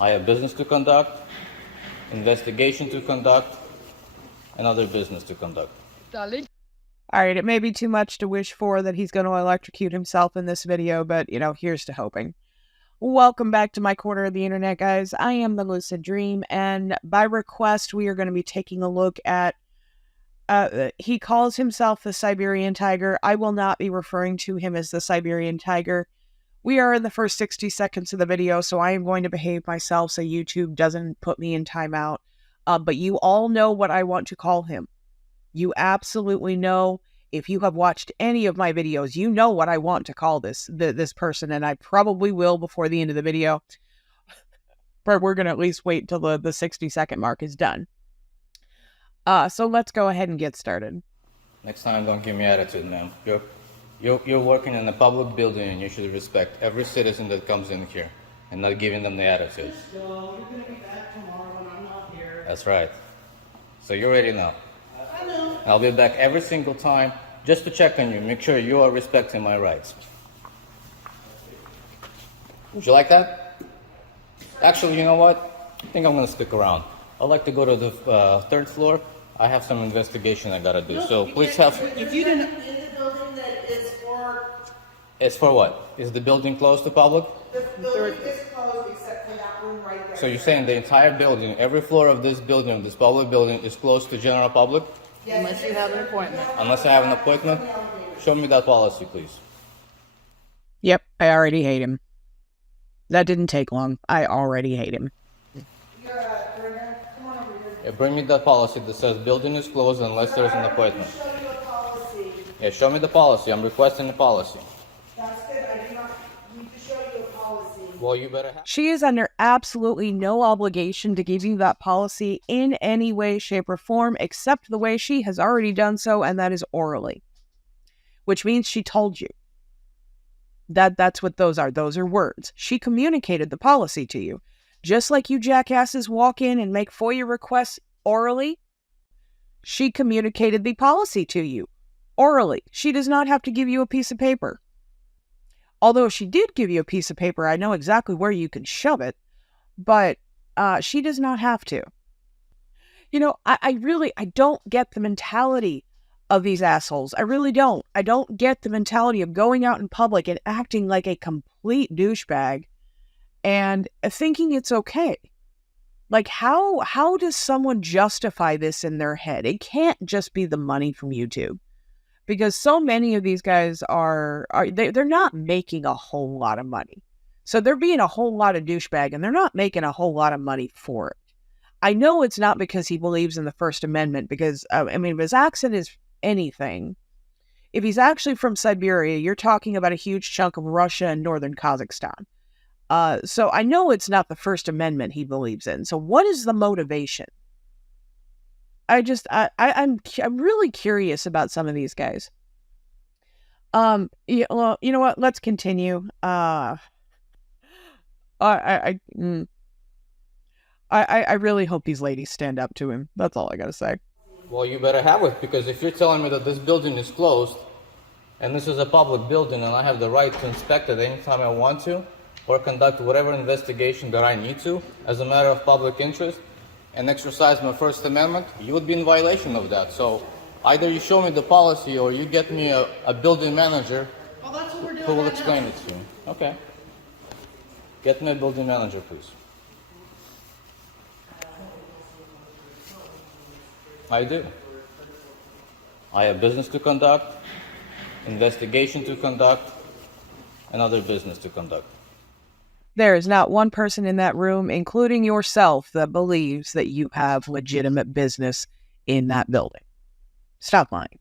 I have business to conduct, investigation to conduct, and other business to conduct. All right, it may be too much to wish for that he's going to electrocute himself in this video, but, here's to hoping. Welcome back to my corner of the internet, guys. I am the Lucid Dream, and by request, we are going to be taking a look at, he calls himself the Siberian Tiger. I will not be referring to him as the Siberian Tiger. We are in the first 60 seconds of the video, so I am going to behave myself so YouTube doesn't put me in timeout. But you all know what I want to call him. You absolutely know. If you have watched any of my videos, you know what I want to call this person, and I probably will before the end of the video. But we're going to at least wait until the 60-second mark is done. So let's go ahead and get started. Next time, don't give me attitude, man. You're working in a public building, and you should respect every citizen that comes in here, and not giving them the attitude. You're going to be back tomorrow when I'm not here. That's right. So you're ready now. I know. I'll be back every single time just to check on you, make sure you are respecting my rights. Would you like that? Actually, you know what? I think I'm going to stick around. I'd like to go to the third floor. I have some investigation I got to do. No, so please have... If you didn't... In the building that is for... It's for what? Is the building closed to public? The building is closed except for that room right there. So you're saying the entire building, every floor of this building, this public building, is closed to general public? Yes, unless you have an appointment. Unless I have an appointment? Show me that policy, please. Yep, I already hate him. That didn't take long. I already hate him. Yeah, bring me that policy that says building is closed unless there's an appointment. Show you a policy. Yeah, show me the policy. I'm requesting the policy. That's good. I do not need to show you a policy. Well, you better have... She is under absolutely no obligation to give you that policy in any way, shape, or form, except the way she has already done so, and that is orally. Which means she told you. That's what those are. Those are words. She communicated the policy to you. Just like you jackasses walk in and make FOIA requests orally, she communicated the policy to you orally. She does not have to give you a piece of paper. Although if she did give you a piece of paper, I know exactly where you can shove it, but she does not have to. I don't get the mentality of these assholes. I really don't. I don't get the mentality of going out in public and acting like a complete douchebag and thinking it's okay. Like, how does someone justify this in their head? It can't just be the money from YouTube. Because so many of these guys they're not making a whole lot of money. So they're being a whole lot of douchebag, and they're not making a whole lot of money for it. I know it's not because he believes in the First Amendment, because, if his accent is anything, if he's actually from Siberia, you're talking about a huge chunk of Russia and northern Kazakhstan. So I know it's not the First Amendment he believes in. So what is the motivation? I'm really curious about some of these guys. Well, you know what? Let's continue. I really hope these ladies stand up to him. That's all I gotta say. Well, you better have it, because if you're telling me that this building is closed, and this is a public building, and I have the right to inspect it anytime I want to, or conduct whatever investigation that I need to, as a matter of public interest, and exercise my First Amendment, you would be in violation of that. So either you show me the policy, or you get me a building manager who will explain it to you. Okay. Get me a building manager, please. I do. I have business to conduct, investigation to conduct, and other business to conduct. There is not one person in that room, including yourself, that believes that you have legitimate business in that building. Stop lying.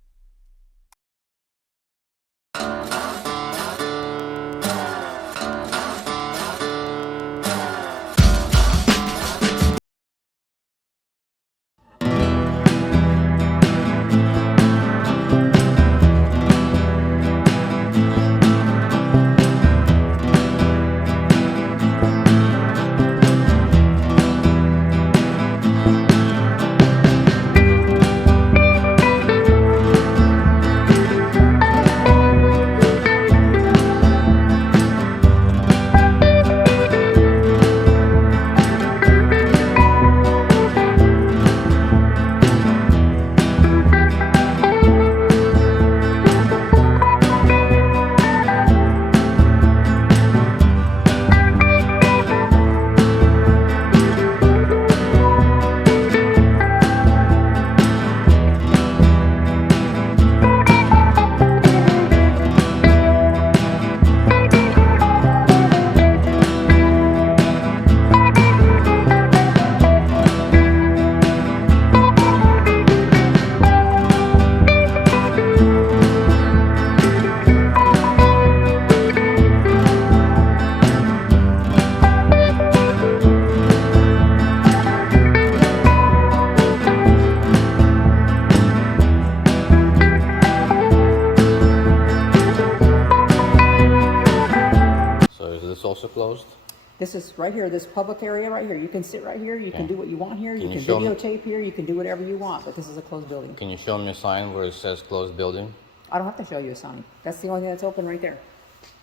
is right here, this public area right here. You can sit right here. You can do what you want here. You can show me- videotape here. You can do whatever you want, but this is a closed building. Can you show me a sign where it says closed building? I don't have to show you a sign. That's the only thing that's open right there.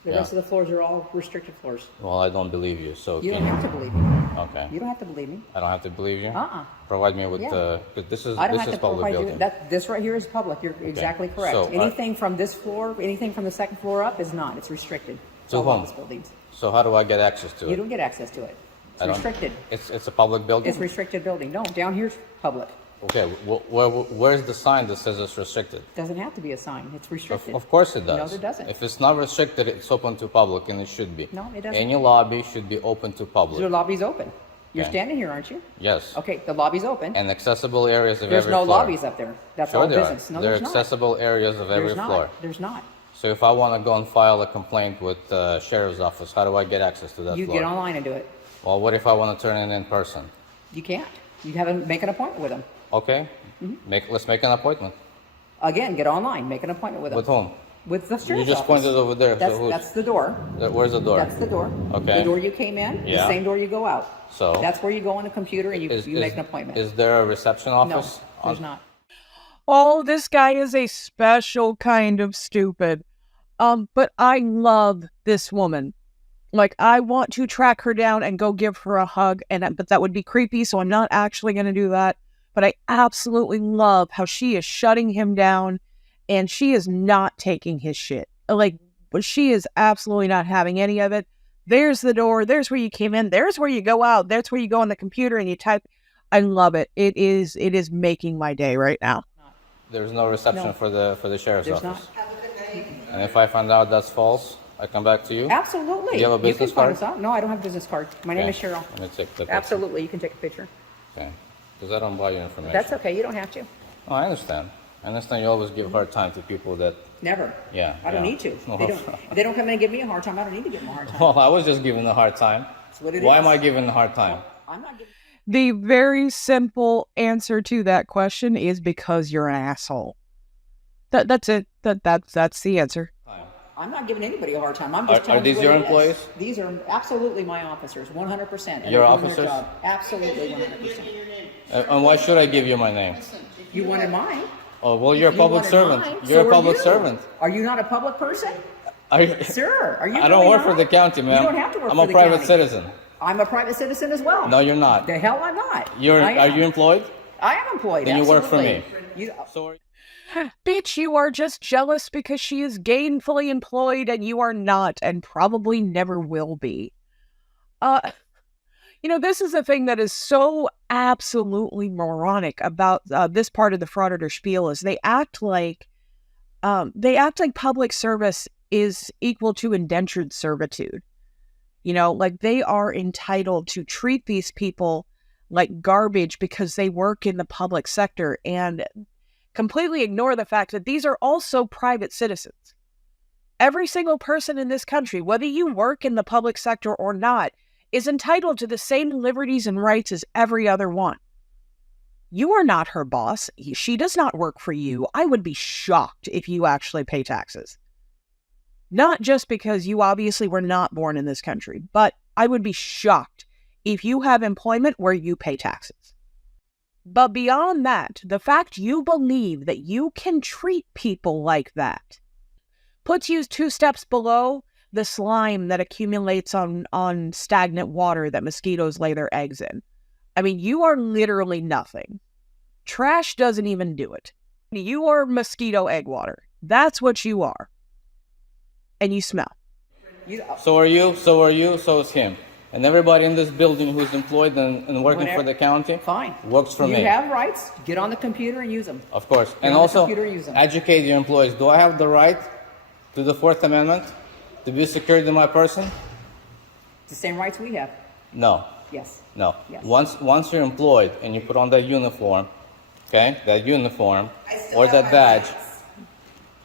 The Yeah. rest of the floors are all restricted floors. Well, I don't believe you, so You can don't you? have to believe me. Okay. You don't have to believe me. I don't have to believe you? Uh-uh. Provide me with Yeah. 'cause this is I don't have to public provide building. you. This right here is public. You're exactly correct. So, anything from this floor, anything from the second floor up is not. It's restricted. It's To all whom? office buildings. So how do I get access to You it? don't get access to it. It's I don't- restricted. It's a public building? It's restricted building. No, down here's public. Okay, where's the sign that says it's restricted? Doesn't have to be a sign. It's restricted. Of course it does. No, there doesn't. If it's not restricted, it's open to public, and it should be. No, it doesn't. Any lobby should be open to Your public. lobby's open. You're Okay. standing here, aren't you? Yes. Okay, the lobby's open. And accessible areas of There's every no floor. lobbies up there. That's Sure all there business. are. No, There are there's not. accessible areas of every There's not. floor. There's not. So if I want to go and file a complaint with the sheriff's office, how do I get access to that You floor? get online and do it. Well, what if I want to turn it in person? You can't. You have to make an appointment with them. Okay, Mm-hmm. let's make an appointment. Again, get online, make an appointment with them. With whom? With the sheriff's You just office. pointed over there. That's, so who's, that's the door. where's the door? That's the door. Okay. The door you came in, the Yeah. same door you go out. So? That's where you go on the computer and you make an appointment. Is there a reception No, office? there's not. Oh, this guy is a special kind of stupid. But I love this woman. Like, I want to track her down and go give her a hug, but that would be creepy, so I'm not actually going to do that. But I absolutely love how she is shutting him down, and she is not taking his shit. Like, but she is absolutely not having any of it. There's the door. There's where you came in. There's where you go out. There's where you go on the computer and you type. I love it. It is making my day right now. There's no reception No. for the sheriff's There's office. not. And if I find out that's false, I come back to you? Absolutely. Do you have a business can find card? us out. No, I don't have a business card. My name Okay. is Cheryl. Let me take the picture. Absolutely. You can take a picture. Okay. Because I don't buy your information. That's okay. You don't have to. Oh, I understand. I understand you always give hard time to people that... Never. Yeah, I don't yeah. need to. No. If they don't come in and give me a hard time, I don't need to give them a hard time. Well, I was just giving a hard time. That's what it Why is. am I giving a hard time? I'm not giving. The very simple answer to that question is because you're an asshole. That's it. That's the answer. I'm not giving anybody a hard time. I'm just Are telling these you your what it is. employees? These are absolutely my officers, 100%. And Your they're doing officers? their job. Absolutely 100%. And why should I give you my name? You wanted mine. Oh, well, you're a You public wanted servant. mine, You're so a are public you. servant. Are you not a public person? Sir, are you I don't really work for not? the county, ma'am. You don't have to work I'm for a the private county. citizen. I'm a private citizen as well. No, you're not. The hell I'm not. Are I am. you employed? I am employed. Then you work for absolutely. me. You, So are Bitch, you are just jealous because she is gainfully employed and you are not, and probably never will be. This is the thing that is so absolutely moronic about this part of the Frauditor spiel is they act like public service is equal to indentured servitude. Like they are entitled to treat these people like garbage because they work in the public sector and completely ignore the fact that these are also private citizens. Every single person in this country, whether you work in the public sector or not, is entitled to the same liberties and rights as every other one. You are not her boss. She does not work for you. I would be shocked if you actually pay taxes. Not just because you obviously were not born in this country, but I would be shocked if you have employment where you pay taxes. But beyond that, the fact you believe that you can treat people like that puts you 2 steps below the slime that accumulates on stagnant water that mosquitoes lay their eggs in. I mean, you are literally nothing. Trash doesn't even do it. You are mosquito egg water. That's what you are. And you smell. So are you, so is him. And everybody in this building who's employed and working for Whatever. the county fine. works for me. You have rights. Get on the computer and use them. Of course. And on the also, computer, use them. educate your employees. Do I have the right to the Fourth Amendment to be secured in my person? It's the same rights we have. No. Yes. No. Yes. Once you're employed and you put on that uniform, okay, that uniform I still or have that my badge, rights.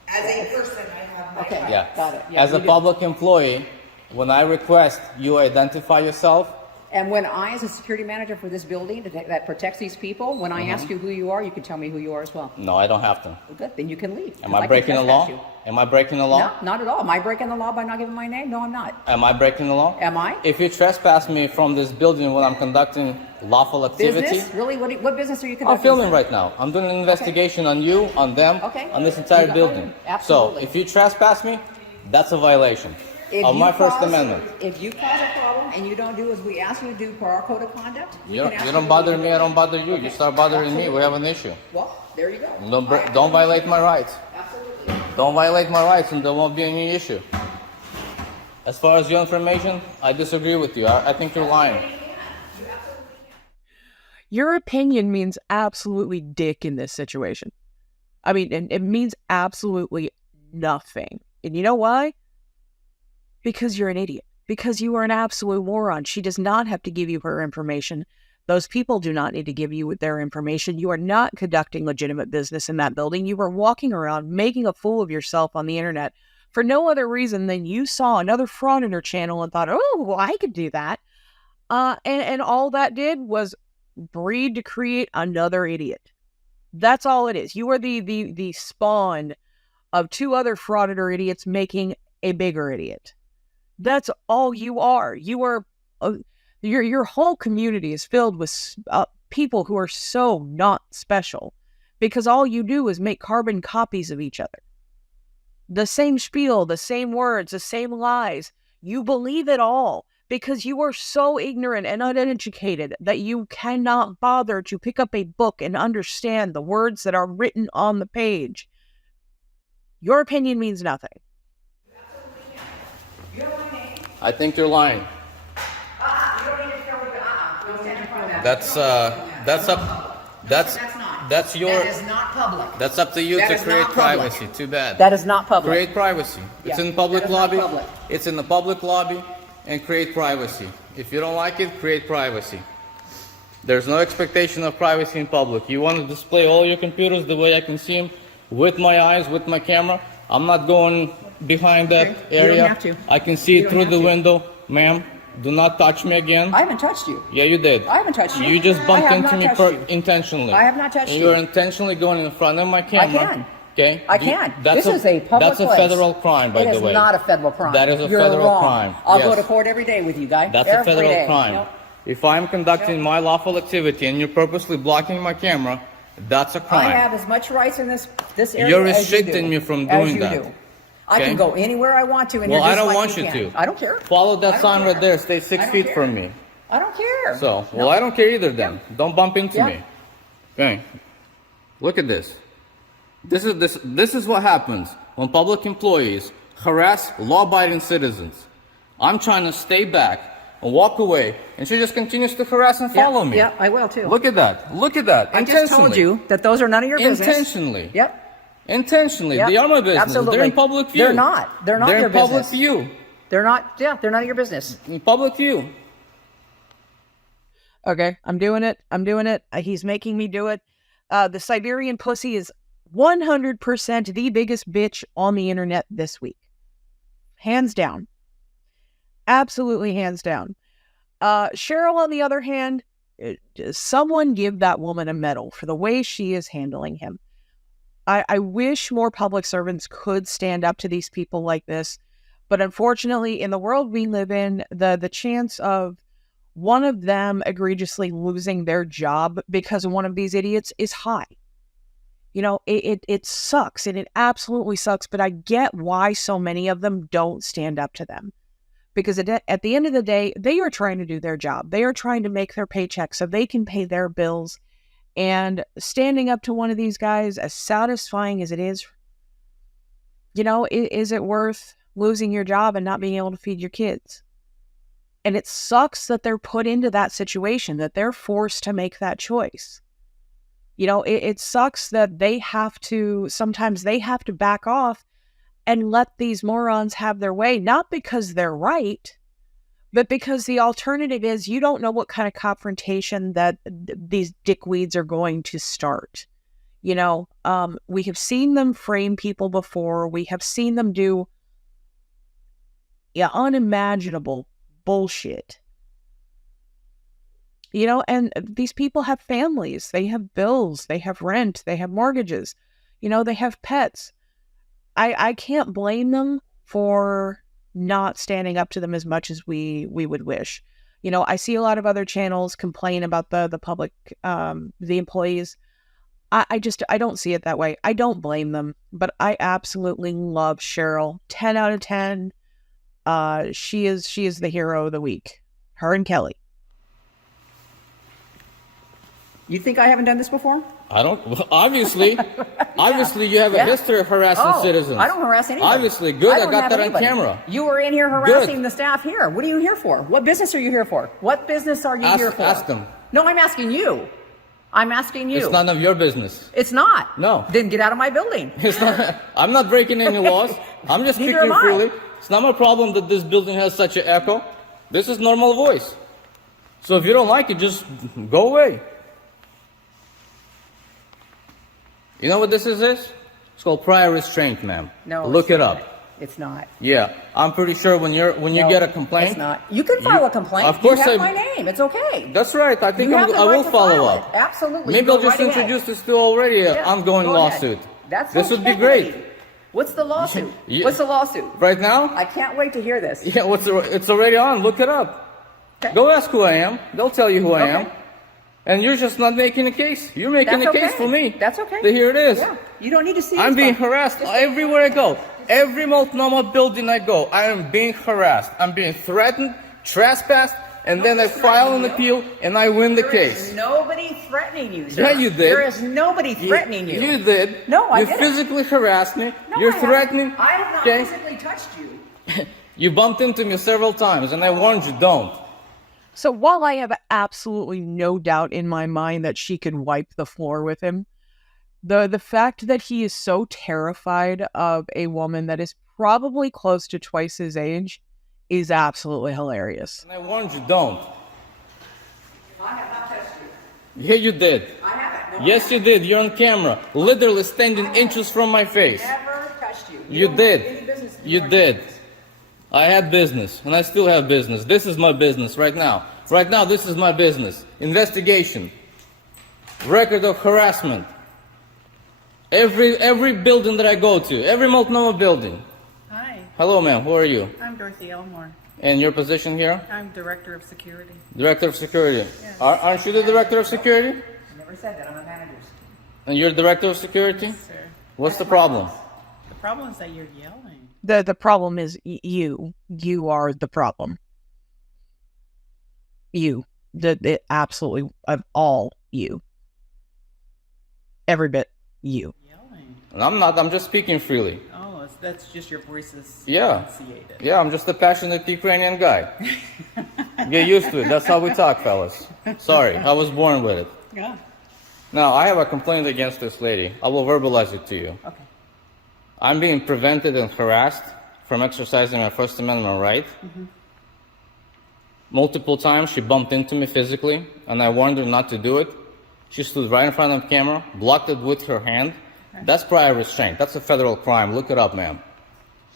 As a person, I have my Okay. rights. yeah. Got it. Yeah, As a you do. public employee, when I request you identify yourself, And when I, as a security manager for this building that protects these people, when I ask you who you are, you can tell me who you are as well. no, I don't have to. Well, good. Then you can leave. Am 'cause I can breaking the law? trespass Am I breaking the law? No, not at all. Am I breaking the law by not giving my name? No, I'm not. Am I breaking the law? Am I? If you trespass me from this building when I'm conducting lawful activity, Business? Really? What business are you I'm conducting? filming right now. I'm doing an investigation on you, on them, Okay. on this entire You got building. it. Absolutely. So if you trespass me, that's a violation If of you my First cause- Amendment. If you cause a problem and you don't do as we ask you to do per our code of conduct, we You can don't, ask you don't to bother do me, I don't bother you. You start bothering me, we have an issue. Well, there you go. Don't violate my rights. Absolutely. Don't violate my rights and there won't be any issue. As far as your information, I disagree with you. I think you're lying. Your opinion means absolutely dick in this situation. I mean, it means absolutely nothing. And you know why? Because you're an idiot. Because you are an absolute moron. She does not have to give you her information. Those people do not need to give you their information. You are not conducting legitimate business in that building. You are walking around making a fool of yourself on the internet for no other reason than you saw another Frauditor channel and thought, oh, well, I could do that. And all that did was breed to create another idiot. That's all it is. You are the spawn of two other Frauditor idiots making a bigger idiot. That's all you are. You are, your whole community is filled with people who are so not special because all you do is make carbon copies of each other. The same spiel, the same words, the same lies. You believe it all because you are so ignorant and uneducated that you cannot bother to pick up a book and understand the words that are written on the page. Your opinion means nothing. I think you're lying. That's your. That is not public. That's up to you That to is create not public. privacy. Too bad. That is not public. Create privacy. It's Yeah, in public that is not lobby. public. It's in the public lobby, and create privacy. If you don't like it, create privacy. There's no expectation of privacy in public. You want to display all your computers the way I can see them, with my eyes, with my camera. I'm not going behind that Okay, you don't area. have to. I can see You it don't through have the to. window, ma'am. Do not touch me again. I haven't touched you. Yeah, you did. I haven't touched you. You just I bumped have into not me touched you. intentionally. I have not touched and you. You're intentionally going in front of my camera. can. Okay. I can. That's This is a public That's a place. federal crime, by It the way. is not a federal crime. That is a You're federal wrong. crime. I'll go Yes. to court every day with you, guy. That's every a federal day. crime. Nope. If I'm conducting my lawful activity and you're purposely blocking my camera, that's a crime. I have as much rights in this area You're as you restricting do. me from As doing you that. do. I Okay? can go anywhere I want to, and Well, you're I just don't like want you can. to. I don't care. Follow I that don't sign care. right there. Stay I 6 don't feet care. from me. I don't care. So, well, No. I don't care either then. Don't bump into Yeah. me. Okay. Look at this. This is what happens when public employees harass law-abiding citizens. I'm trying to stay back and walk away, and she just continues to harass and Yeah, follow me. Yeah, I will too. Look at that. Look at that. I just told you that those are none of your business. Intentionally. Yep. Intentionally. Yep. They are my business. Absolutely. They're in public view. They're not. They're not They're your in public business. view. They're not. Yeah, they're none of your business. In public view. Okay, I'm doing it. He's making me do it. The Siberian pussy is 100% the biggest bitch on the internet this week. Hands down. Absolutely hands down. Cheryl, on the other hand, someone give that woman a medal for the way she is handling him. I wish more public servants could stand up to these people like this. But unfortunately, in the world we live in, the chance of one of them egregiously losing their job because of one of these idiots is high. You know, it sucks, and it absolutely sucks, but I get why so many of them don't stand up to them. Because at the end of the day, they are trying to do their job. They are trying to make their paycheck so they can pay their bills. And standing up to one of these guys, as satisfying as it is, you know, is it worth losing your job and not being able to feed your kids? And it sucks that they're put into that situation, that they're forced to make that choice. You know, it sucks that sometimes they have to back off and let these morons have their way, not because they're right, but because the alternative is you don't know what kind of confrontation that these dickweeds are going to start. You know, we have seen them frame people before. We have seen them do unimaginable bullshit. You know, and these people have families. They have bills. They have rent. They have mortgages. You know, they have pets. I can't blame them for not standing up to them as much as we would wish. You know, I see a lot of other channels complain about the public, the employees. I don't see it that way. I don't blame them, but I absolutely love Cheryl. 10 out of 10. She is the hero of the week. Her and Kelly. You think I haven't done this before? I don't. Obviously, obviously, you have a history of harassing citizens. I don't harass anybody. Obviously, good. I don't got have that anybody. on camera. You were in here harassing the staff here. What are you here for? What business are you here for? What business are you here for? Ask them. No, I'm asking you. I'm asking you. It's none of your business. It's not. No. Then get out of my building. It's not. I'm not breaking any laws. I'm just Neither speaking am I. freely. It's not my problem that this building has such an echo. This is normal voice. So if you don't like it, just go away. You know what this is? It's called prior restraint, ma'am. No. Look it up. It's not. Yeah, I'm pretty sure when you No, get a complaint. It's not. You can file a complaint. Of course, you have my name. It's okay. That's right. I think You have the I right will to follow file up. it. Absolutely. Maybe Go I'll just right ahead. introduce this to already an Yeah, ongoing go ahead. lawsuit. That's This would be okay. great. What's the lawsuit? Yeah. What's the lawsuit? Right now? I can't wait to hear this. Yeah, it's already on. Look it up. Okay. Go ask who I am. They'll tell you who I am. Okay. And you're just not making a case. You're making That's a case okay. for me. That's okay. Here it is. Yeah. You don't need to see I'm this being stuff. harassed everywhere I go. Every multnomah building I go, I am being harassed. I'm being threatened, trespassed, and then I file an appeal and I win the There case. is nobody threatening you, sir. Yeah, you did. There is nobody threatening you. You did. No, I You didn't. physically harassed me. No, You're I haven't. threatening. I have not okay? physically touched you. You bumped into me several times, and I warned you, don't. So while I have absolutely no doubt in my mind that she could wipe the floor with him, the fact that he is so terrified of a woman that is probably close to twice his age is absolutely hilarious. And I warned you, don't. I have not touched you. Yeah, you did. I haven't. No, Yes, you did. You're on camera, literally standing inches from my face. Never touched you. You don't have any did. business to You do did. like this. I had business, and I still have business. This is my business right now. Right now, this is my business. Investigation. Record of harassment. Every building that I go to, every multnomah building. Hi, Hello, ma'am. Who are you? I'm Dorothy Elmore. And your position here? I'm Director of Security. Director of Security. Aren't you the Director of Security? I never said that. I'm a manager. And you're Director of Security? Sir, What's the problem? the problem is that you're yelling. The problem is you. You are the problem. You. The absolutely of all you. Every bit you. Yelling. And I'm not. I'm just speaking freely. Oh, that's just your voice is Yeah. enunciated. Yeah, I'm just a passionate Ukrainian guy. Get used to it. That's how we talk, fellas. Sorry, I was born with it. Yeah. Now, I have a complaint against this lady. I will verbalize it to you. Okay. I'm being prevented and harassed from exercising my First Amendment right. Multiple times she bumped into me physically, and I warned her not to do it. She stood right in front of the camera, blocked it with her hand. That's prior restraint. That's a federal crime. Look it up, ma'am.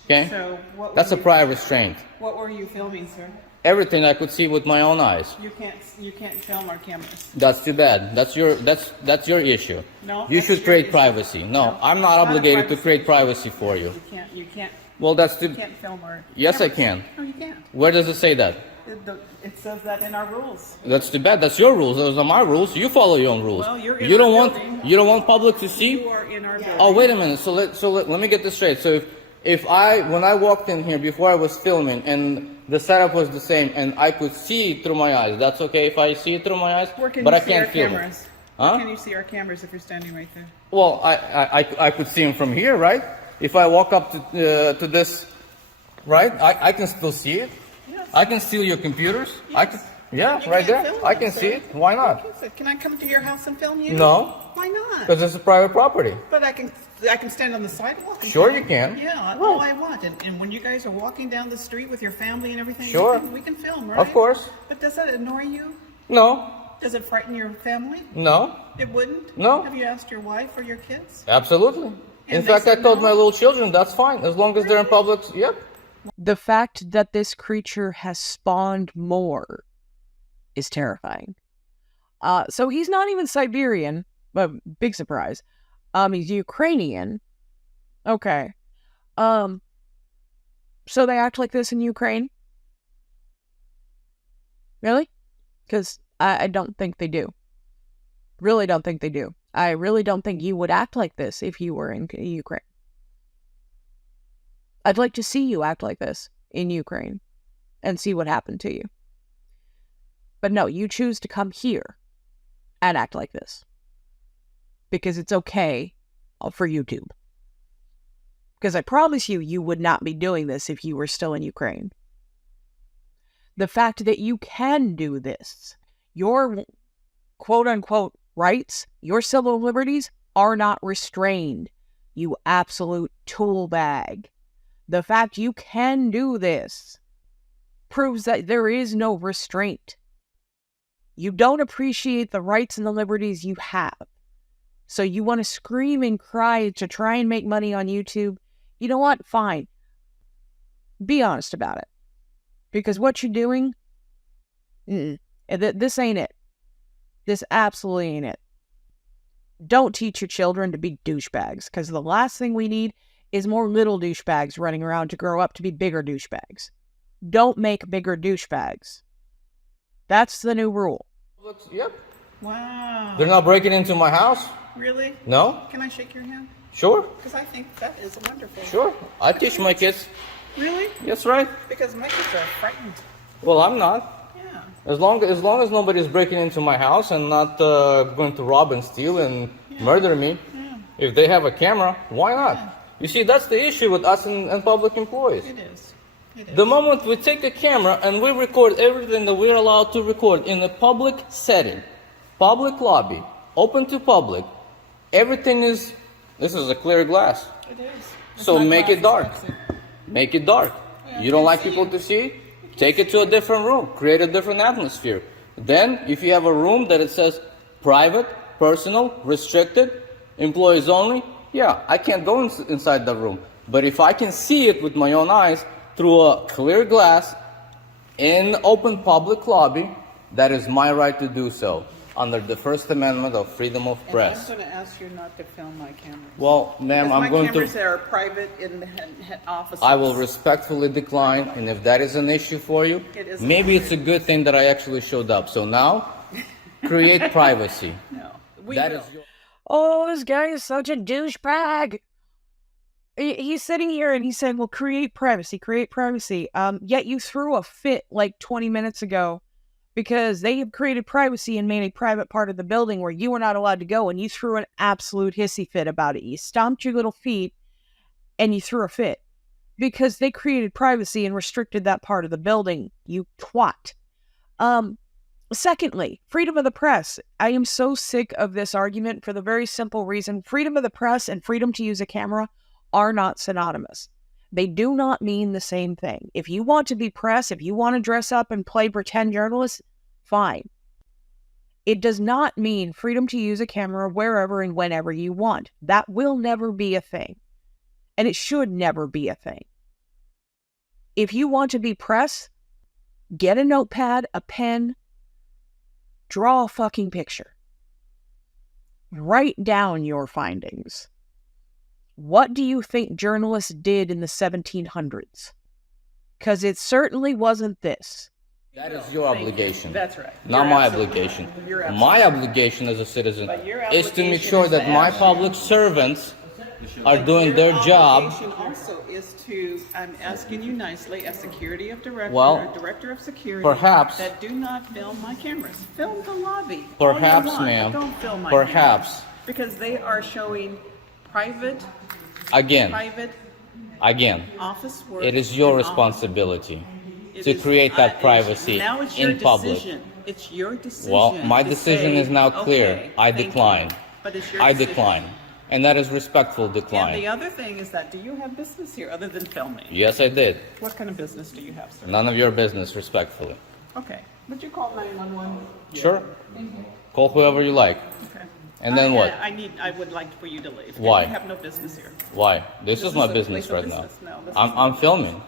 Okay? So what? That's a were you, prior restraint. What were you filming, sir? Everything I could see with my own eyes. You can't film our cameras. That's too bad. That's your issue. No, You that's should your create issue. privacy. No, No, I'm not it's not a obligated to privacy create issue. privacy for you. You can't. Well, that's You too. can't film our. Yes, I cameras. can. No, you can't. Where does it say that? It says that in our rules. That's too bad. That's your rules. Those are my rules. You follow your own rules. Well, you're in you don't our want building. you don't want public to see. You are in our building. Oh, wait a minute. So let me get this straight. So if when I walked in here before I was filming and the setup was the same and I could see through my eyes, that's okay if I see it through my eyes, Where can but you I see can't our feel cameras? it. Where Huh? can you see our cameras if you're standing right there? Well, I could see them from here, right? If I walk up to this, right? I can still see it. Yes. I can steal your computers. Yes. Yeah, You right can't there. film I it, can sir. see it. Why not? Okay, so can I come to your house and film you? No, Why not? because it's a private property. But I can stand on the sidewalk. And Sure film. you can. Yeah, all I want. And when you guys are walking down the street with your family and everything, Sure. we can film, right? Of course. But does that annoy you? No, Does it frighten your family? no, It wouldn't? No. Have you asked your wife or your kids? absolutely. In And they fact, I said told no? my little children that's fine as long as they're in public. Yep. The fact that this creature has spawned more is terrifying. So he's not even Siberian, but big surprise. He's Ukrainian. Okay. So they act like this in Ukraine? Really? Because I don't think they do. Really don't think they do. I really don't think you would act like this if you were in Ukraine. I'd like to see you act like this in Ukraine and see what happened to you. But no, you choose to come here and act like this because it's okay for YouTube. Because I promise you, you would not be doing this if you were still in Ukraine. The fact that you can do this, your quote-unquote rights, your civil liberties are not restrained, you absolute tool bag. The fact you can do this proves that there is no restraint. You don't appreciate the rights and the liberties you have. So you want to scream and cry to try and make money on YouTube. You know what? Fine. Be honest about it. Because what you're doing, this ain't it. This absolutely ain't it. Don't teach your children to be douchebags, because the last thing we need is more little douchebags running around to grow up to be bigger douchebags. Don't make bigger douchebags. That's the new rule. Yep. Wow. They're not breaking into my house? Really? No? Can I shake your hand? Sure. Because I think that is wonderful. Sure. I teach my kids. Really? That's right. Because my kids are frightened. Well, I'm not. Yeah. As long as nobody's breaking into my house and not going to rob and steal and murder me, if they have a camera, why not? Yeah. You see, that's the issue with us and public employees. It is. It is. The moment we take a camera and we record everything that we're allowed to record in a public setting, public lobby, open to public, everything is, this is a clear glass. It is. It's So not make it dark. glasses, Make it dark. Yeah, You don't I like see people you. to see it? Take it to a different room. Create a different atmosphere. Then, if you have a room that it says private, personal, restricted, employees only, yeah, I can't go inside the room. But if I can see it with my own eyes through a clear glass in open public lobby, that is my right to do so under the First Amendment of freedom of And press. I'm going to ask you not to film my cameras. Well, ma'am, Because I'm going my cameras to... are private in the head offices. I will respectfully decline, and if that is an issue for you, It is maybe it's a good thing that I actually showed up. So now, create privacy. No. We That will. is your... Oh, this guy is such a douchebag. He's sitting here and he's saying, well, create privacy, create privacy. Yet you threw a fit like 20 minutes ago because they have created privacy and made a private part of the building where you were not allowed to go, and you threw an absolute hissy fit about it. You stomped your little feet and you threw a fit because they created privacy and restricted that part of the building, you twat. Secondly, freedom of the press. I am so sick of this argument for the very simple reason freedom of the press and freedom to use a camera are not synonymous. They do not mean the same thing. If you want to be press, if you want to dress up and play pretend journalist, fine. It does not mean freedom to use a camera wherever and whenever you want. That will never be a thing. And it should never be a thing. If you want to be press, get a notepad, a pen, draw a fucking picture. Write down your findings. What do you think journalists did in the 1700s? Because it certainly wasn't this. That is your obligation. That's right. Not You're my absolutely obligation. right. You're My absolutely obligation as a citizen But your is to make obligation sure is that to my ask public servants are doing Your their job. obligation also is to, I'm asking you nicely, as security of director, Well, or director of security, perhaps- that do not film my cameras. Film the lobby. Perhaps, all you want, ma'am. but don't film my Perhaps. cameras. Because they are showing private Again, office work. it is your and office- responsibility It to is- create that it's- privacy now it's your in public. decision. It's your decision. Well, my to decision say, is now clear. okay, I thank you. decline. But it's your I decision. decline. And that is respectful And the decline. other thing is that, do you have business here other than filming? Yes, I did. What kind of business do you have, sir? None of your business, respectfully. Okay. Would you call 911? Sure. Call whoever you like. Okay. And then what? I would like for you to leave. Why? You have no business here. Why? This is my is a business place of right now. business. No, this I'm filming.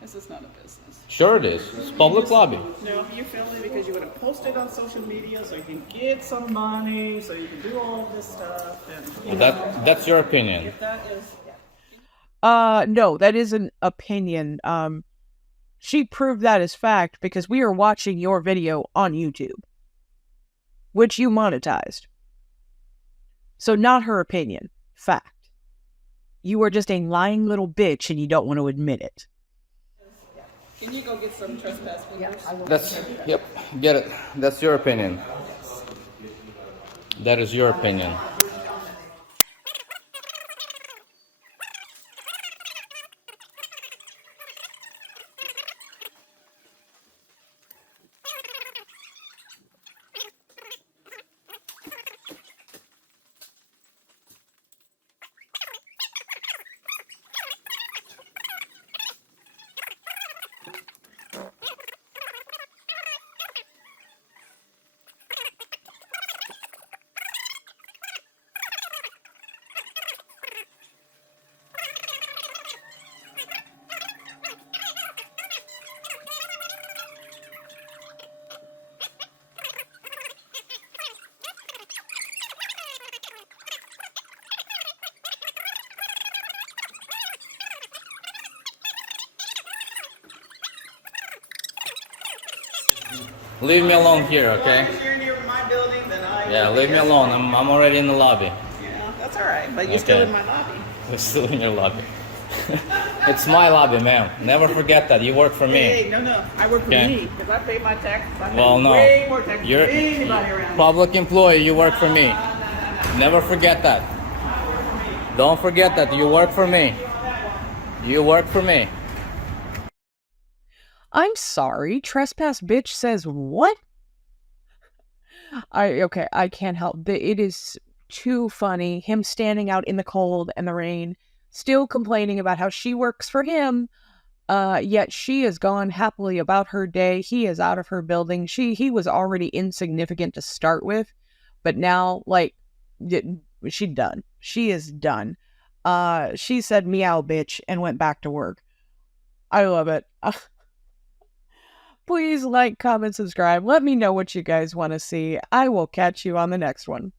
This is not a business. Sure it is. It's public lobby. No, you're filming because you want to post it on social media so you can get some money, so you can do all of this stuff. And, you know, That's your opinion. if that is... No, that is an opinion. She proved that as fact because we are watching your video on YouTube, which you monetized. So not her opinion, fact. You are just a lying little bitch and you don't want to admit it. Can you go get some trespass papers? That's, yep, get it. That's your opinion. That is your opinion. Leave me alone here, okay? If you're near my building, then I. Yeah, leave me alone. I'm already in the lobby. Yeah, that's all right. But you're still Okay. in my lobby. We're still in your lobby. It's my lobby, ma'am. Never forget that. You work for me. Hey, no, I work for Okay. me because I pay my taxes. I pay Well, no. way more taxes You're than anybody around. public employee. You work for me. Never forget that. Don't forget that. You work for me. You work for me. I'm sorry, trespass bitch says what? I can't help. It is too funny. Him standing out in the cold and the rain, still complaining about how she works for him, yet she is gone happily about her day. He is out of her building. He was already insignificant to start with, but now, like, she's done. She is done. She said meow bitch and went back to work. I love it. Please like, comment, subscribe. Let me know what you guys want to see. I will catch you on the next one.